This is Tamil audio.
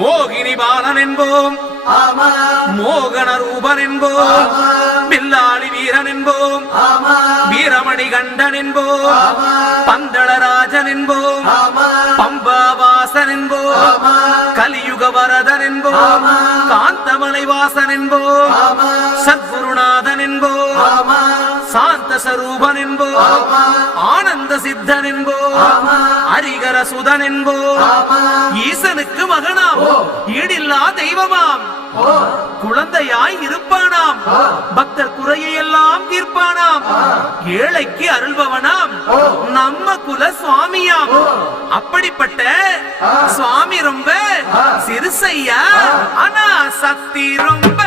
மோகினி பாலன் என்போம், மோகன ரூபன் என்போம், பில்லாளி வீரன் என்போம், வீரமணி கண்டன் என்போம், பந்தளராஜன் என்போம், பம்பாவாசன் என்போம், கலியுக வரதன் என்போம், காந்தமலை வாசன் என்போம், சத்குருநாதன் என்போம், சாந்த சரூபன் என்போம், ஆனந்த சித்தன் என்போம், ஹரிகர சுதன் என்போம், ஈசனுக்கு மகனாம், ஈடில்லா தெய்வமாம், குழந்தையாய் இருப்பானாம், பக்தர் குறையை எல்லாம் தீர்ப்பானாம், ஏழைக்கு அருள்பவனாம், நம்ம குல சுவாமியாம். அப்படிப்பட்ட சுவாமி ரொம்ப சிறுசையா, ஆனா சக்தி ரொம்ப